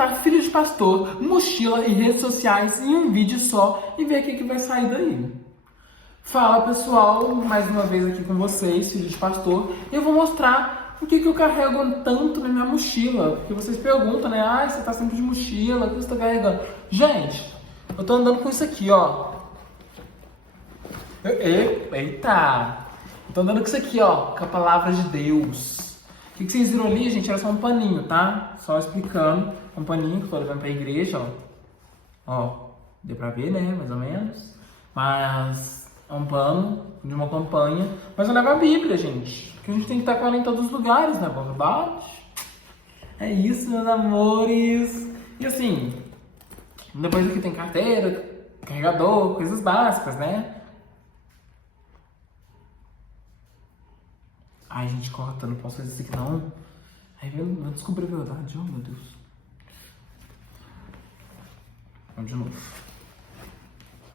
juntar filho de pastor, mochila e redes sociais em um vídeo só e ver o que vai sair daí. Fala pessoal, mais uma vez aqui com vocês, filho de pastor, e eu vou mostrar o que eu carrego tanto na minha mochila. Porque vocês perguntam, né? Ah, você tá sempre de mochila, o que você tá carregando? Gente, eu tô andando com isso aqui, ó. Eita! Eu tô andando com isso aqui, ó, com a palavra de Deus. O que vocês viram ali, gente? Era só um paninho, tá? Só explicando. Um paninho que eu tô levando pra igreja, ó. Ó, deu pra ver, né? Mais ou menos. Mas é um pano de uma campanha. Mas eu levo a Bíblia, gente. Porque a gente tem que estar com ela em todos os lugares, né? Verdade? É isso, meus amores. E assim, depois aqui tem carteira, carregador, coisas básicas, né? Ai, gente, corta, não posso fazer isso aqui não. Ai, eu descobri a verdade, oh meu Deus. Vamos de novo.